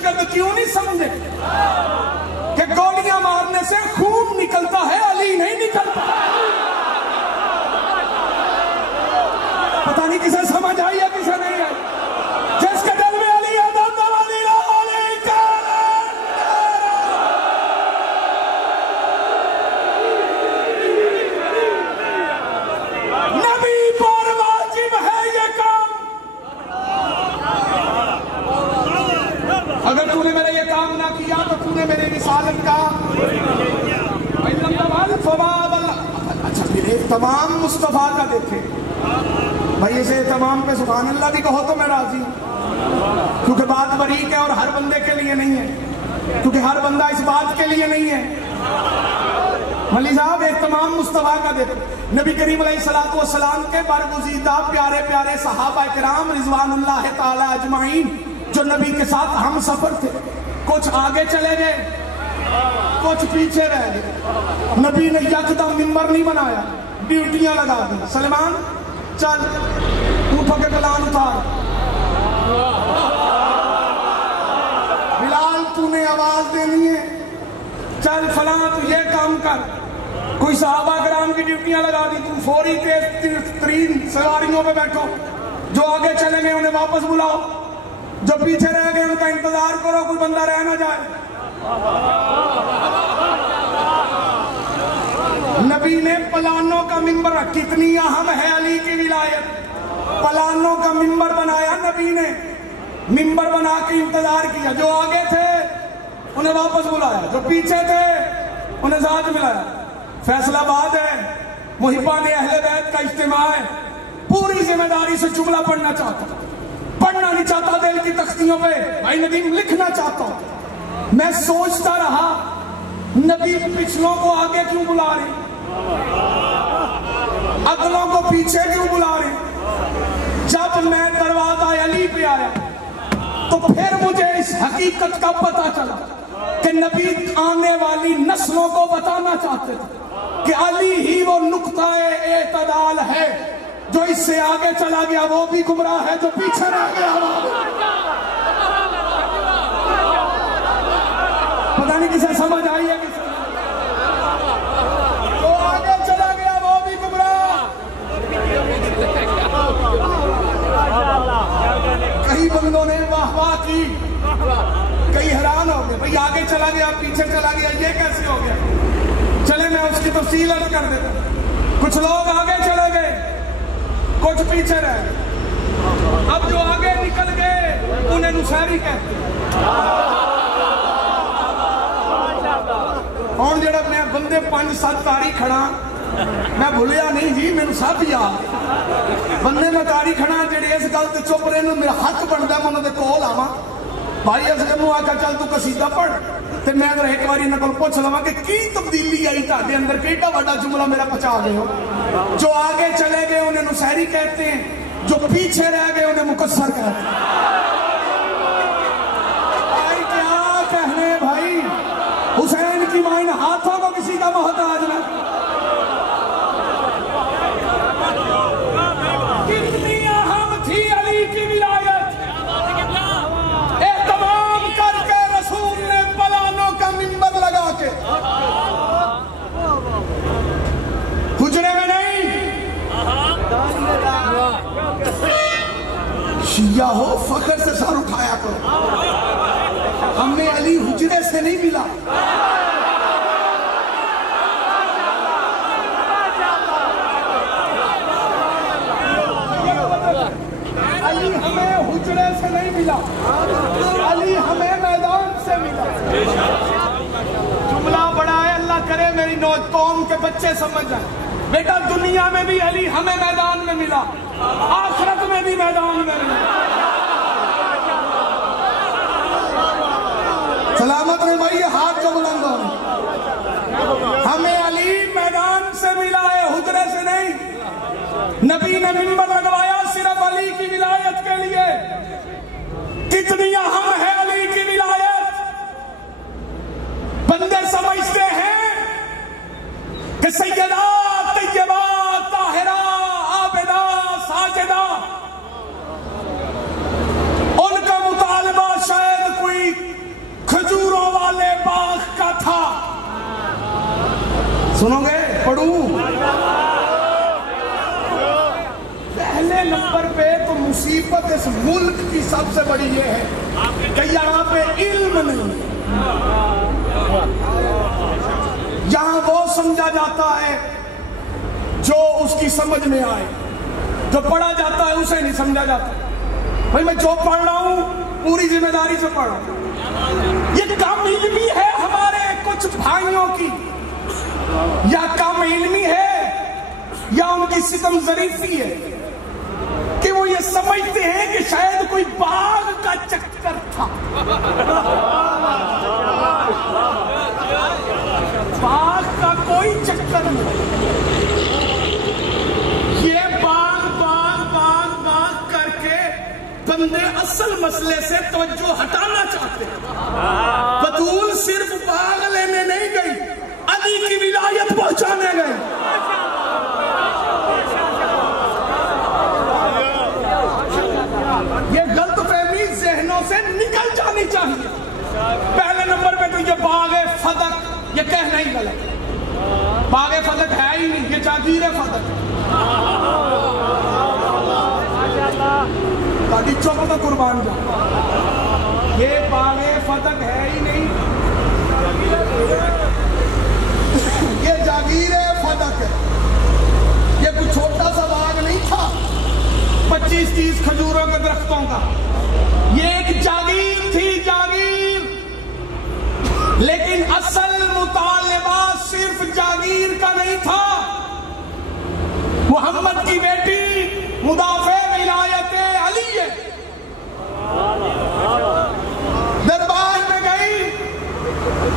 दहशतगर्द क्यों नहीं समझे कि गोलियां मारने से खून निकलता है, अली नहीं निकलता। पता नहीं किसे समझ आई है किसे नहीं आई। जिसके दिल में अली है नबी पर वाजिब है ये काम। अगर तूने मेरा ये काम ना किया तो तूने मेरे रिसालत का अच्छा फिर एक तमाम मुस्तफा का देखे भाई, इसे तमाम पे सुभान अल्लाह भी कहो तो मैं राजी हूं, क्योंकि बात बरीक है और हर बंदे के लिए नहीं है, क्योंकि हर बंदा इस बात के लिए नहीं है। मौलवी साहब एक तमाम मुस्तफा का देखे नबी करीम अलैहिस्सलातु वस्सलाम के बरगुज़ीदा प्यारे प्यारे सहाबा किराम रिज़वानुल्लाह ताला अजमाइन जो नबी के साथ हम सफर थे, कुछ आगे चले गए, कुछ पीछे रह गए। नबी ने यकदम मिंबर नहीं बनाया, ड्यूटियां लगा दी। सलमान चल उठो के कलाम उतार, बिलाल तूने आवाज देनी है, चल फलां तू ये काम कर। कोई सहाबा कराम की ड्यूटियां लगा दी, तुम फौरी तेज सवारियों पे बैठो, जो आगे चले गए उन्हें वापस बुलाओ, जो पीछे रह गए उनका इंतजार करो, कोई बंदा रह ना जाए। नबी ने पलानों का मिंबर, कितनी अहम है अली की विलायत, पलानों का मिंबर बनाया नबी ने, मिंबर बना के इंतजार किया, जो आगे थे उन्हें वापस बुलाया, जो पीछे थे उन्हें साथ मिलाया। फैसलाबाद है, मुहिब्बान अहले बैत का इज्तिमा है, पूरी जिम्मेदारी से जुमला पढ़ना चाहता, पढ़ना नहीं चाहता दिल की तख्तियों पे, भाई नदीम लिखना चाहता हूं। मैं सोचता रहा नबी पिछलों को आगे क्यों बुला रहे, अगलों को पीछे क्यों बुला रहे। जब मैं दरवाजा अली पे आया तो फिर मुझे इस हकीकत का पता चला कि नबी आने वाली नस्लों को बताना चाहते थे कि अली ही वो नुक्ता-ए एतदाल है, जो इससे आगे चला गया वो भी गुमराह है, जो पीछे रह गया वो। पता नहीं किसे समझ आई है किसे, जो आगे चला गया वो भी गुमराह। कई बंदों ने वाह वाह की, कई हैरान हो गए, भाई आगे चला गया पीछे चला गया ये कैसे हो गया। चले मैं उसकी तफसील अर्ज कर देता। कुछ लोग आगे चले गए, कुछ पीछे रह गए। अब जो आगे निकल गए उन्हें नुसैरी कहते हैं। कौन जरा मैं बंदे 5-7 तारीख खड़ा, मैं भूलिया नहीं जी, मैनू सब याद बंदे मैं तारीख खड़ा जेडे इस गल ते चुप रहे, मेरा हक बनता मैं उन्होंने कोल आवा। भाई असगर आखा चल तू कसीदा पढ़, तो मैं अगर एक बार इन्होंने को पूछ लवा कि की तब्दीली आई ताके अंदर, केड़ा बड़ा जुमला मेरा पहुंचा गए हो। जो आगे चले गए उन्हें नुसैरी कहते हैं, जो पीछे रह गए उन्हें मुकस्सर कहते हैं। भाई क्या कहने भाई, हुसैन की मां इन हाथों को किसी का मोहताज ना। कितनी अहम थी अली की विलायत, एहतमाम करके रसूल ने पलानों का मिंबर लगा के, हुजरे में नहीं, शिया हो फख्र से सर उठाया करो, हमें अली हुजरे से नहीं मिला। अली हमें हुजरे से नहीं मिला, अली हमें मैदान से मिला। जुमला बड़ा है, अल्लाह करे मेरी कौम के बच्चे समझ जाए। बेटा दुनिया में भी अली हमें मैदान में मिला, आखिरत में भी मैदान में मिला। सलामत रहे भाई, हाथ जो बुलंद हो। हमें अली मैदान से मिला है, हुजरे से नहीं। नबी ने मिंबर लगवाया सिर्फ अली की विलायत के लिए। कितनी अहम है अली की विलायत। बंदे समझते हैं कि सैयदा तैयबा ताहिरा आबिदा साजिदा, उनका मुतालबा शायद कोई इस मुल्क की सबसे बड़ी ये है कि यहाँ पे इल्म नहीं है। यहाँ वो समझा जाता है जो उसकी समझ में आए, जो पढ़ा जाता है उसे नहीं समझा जाता। भाई मैं जो पढ़ रहा हूँ पूरी जिम्मेदारी से पढ़ रहा हूँ। ये कम इल्मी है हमारे कुछ भाइयों की, या कम इल्मी है या उनकी सितम ज़रीफ़ी है कि वो ये समझते हैं कि शायद कोई बाग का चक्कर था। बाग का कोई चक्कर नहीं, ये बाग बाग बाग बाग करके बंदे असल मसले से तवज्जो हटाना चाहते हैं। बतूल सिर्फ बाग लेने नहीं गई, अली की विलायत पहुंचाने गई। ये गलतफहमी जहनों से निकल जानी चाहिए। पहले नंबर पे तो ये बागे फदक, ये कहना ही गलत। बागे फदक है ही नहीं, ये जागीर फदक है। ताकि चुप तो कुर्बान जाओ, ये बागे फदक है ही नहीं, ये जागीर फदक है। ये कोई छोटा सा बाग नहीं था 25-30 खजूरों के दरख्तों का, ये एक जागीर थी, जागीर। लेकिन असल मुतालिबा सिर्फ जागीर का नहीं था। मोहम्मद की बेटी मुदाफे विलायत अली है, दरबार में गई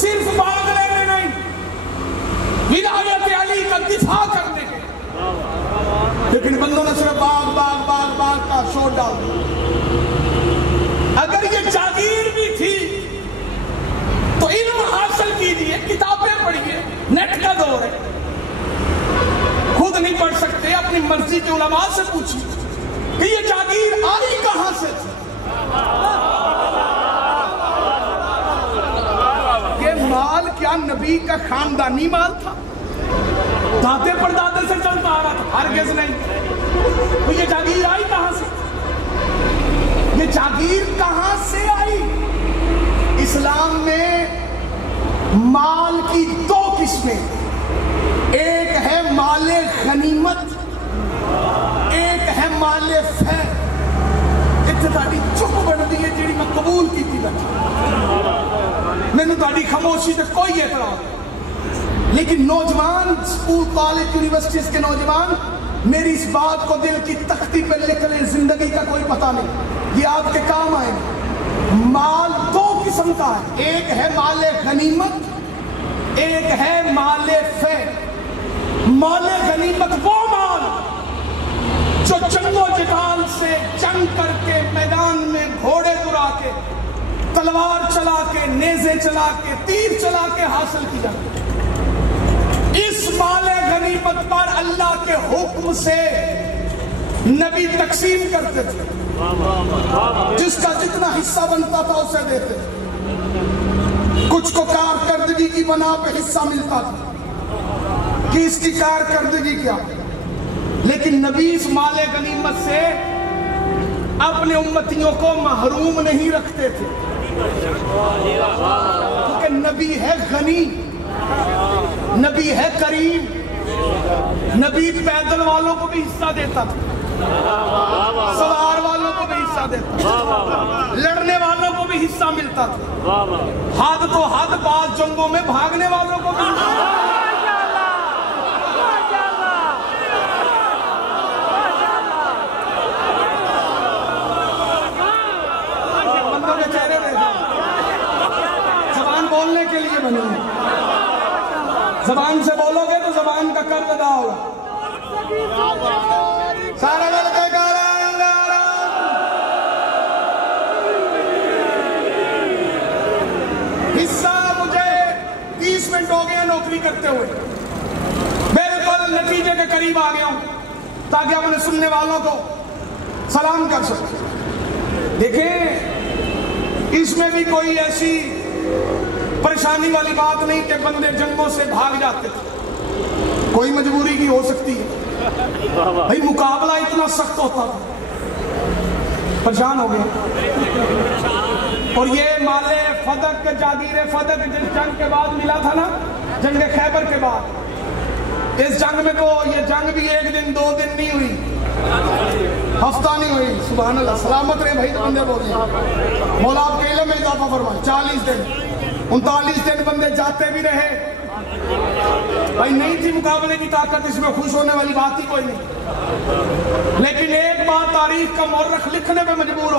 सिर्फ बाग लेने नहीं, विलायत अली का दिफा करने के। लेकिन बंदों ने सिर्फ बाग बाग बाग बाग का शोर डाल दिया। अगर ये जागीर भी थी तो इल्म हासिल कीजिए, किताबें पढ़िए, नेट का दौर है। खुद नहीं पढ़ सकते, अपनी मर्जी के उलमा से पूछिए कि ये जागीर आई कहां से थी। ये माल क्या नबी का खानदानी माल था? दादे परदादे से चलता आ रहा था? हरगिज़ नहीं। तो ये जागीर आई कहां से? ये जागीर कहां से आई? इस्लाम में माल की दो किस्में, एक है माले गनीमत, एक है माले फै। इत्थे ताड़ी चुप बनती है जी मैं कबूल की थी बैठा, मैंने ताड़ी खामोशी से कोई एतराज। लेकिन नौजवान स्कूल कॉलेज यूनिवर्सिटीज के नौजवान मेरी इस बात को दिल की तख्ती पर लिख ले, जिंदगी का कोई पता नहीं, ये आपके काम आएंगे। माल दो किस्म का है, एक है माले गनीमत, एक है माले फै। माले गनीमत वो माल जो जंगो जिताल से जंग करके मैदान में घोड़े दुरा के, तलवार चला के, नेज़े चला के, तीर चला के हासिल की जाती। इस माले गनीमत पर अल्लाह के हुक्म से नबी तकसीम करते थे, जिसका जितना हिस्सा बनता था उसे देते। कुछ को कारकर्दगी की बना पे हिस्सा मिलता था कि इसकी कारकर्दगी क्या। लेकिन नबी इस माले गनीमत से अपने उम्मतियों को महरूम नहीं रखते थे, क्योंकि नबी है गनी, नबी है करीम। नबी पैदल वालों को भी हिस्सा देता था, सवार वालों को भी हिस्सा देता था, लड़ने वालों को भी हिस्सा मिलता था, हद तो हद बाज जंगों में भागने वालों को भी। बंदों के चेहरे देखो, जबान बोलने के लिए बनी है। जबान से बोलोगे तो जबान का कर्ज अदा होगा। सारा हिस्सा मुझे 20 मिनट हो गए नौकरी करते हुए, बिल्कुल नतीजे के करीब आ गया हूं ताकि अपने सुनने वालों को सलाम कर सके। देखें, इसमें भी कोई ऐसी परेशानी वाली बात नहीं कि बंदे जंगों से भाग जाते थे, कोई मजबूरी की हो सकती है। भाई मुकाबला इतना सख्त होता था, परेशान हो गए। और ये माले फदक जागीर फदक जिस जंग के बाद मिला था ना, जंग खैबर के बाद, इस जंग में तो ये जंग भी 1 दिन 2 दिन नहीं हुई, हफ्ता नहीं हुई। सुभान अल्लाह, सलामत रहे भाई। तो बंदे बोले मौला आपके इल्म में इजाफा फरमाए। 40 दिन 39 दिन बंदे जाते भी रहे भाई, नहीं थी मुकाबले की ताकत, इसमें खुश होने वाली बात ही कोई नहीं। लेकिन एक बात तारीख का मौरख लिखने पे मजबूर हो